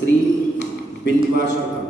श्री बिल्वाशकम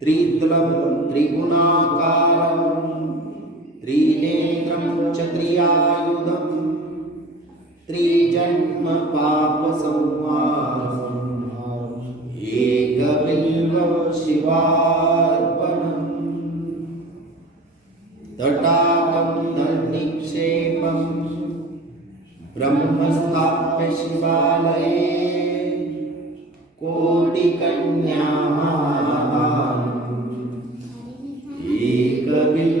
त्रिदलं त्रिजन्मपापसंहारम् एकबिल्वं शिवार्पणम् तटाकं तन्निक्षेपं ब्रह्मस्थाप्य शिवालये कोटिकन्याः एकबिल्वस्वार्पणम्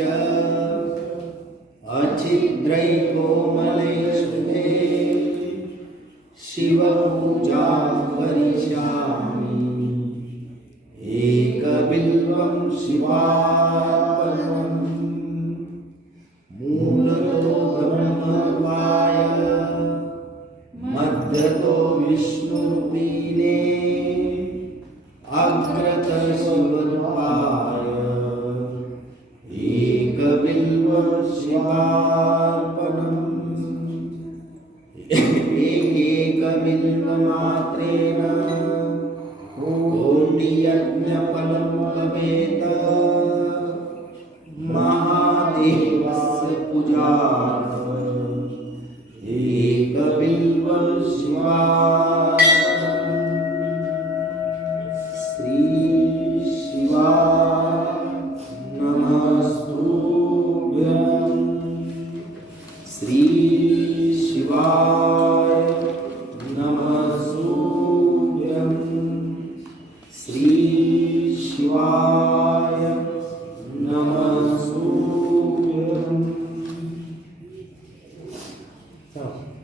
बिल्वपत्रैश्च अच्छिद्रै कोमलै शुभे शिवपूजां करिष्यामि एकबिल्वं शिवार्पणम् मूलतो ब्रह्मवाय मध्यतो एकबिल्वमात्रेण कोटियज्ञफलं लभेत महादेवस्य पूजार्थम्। Father.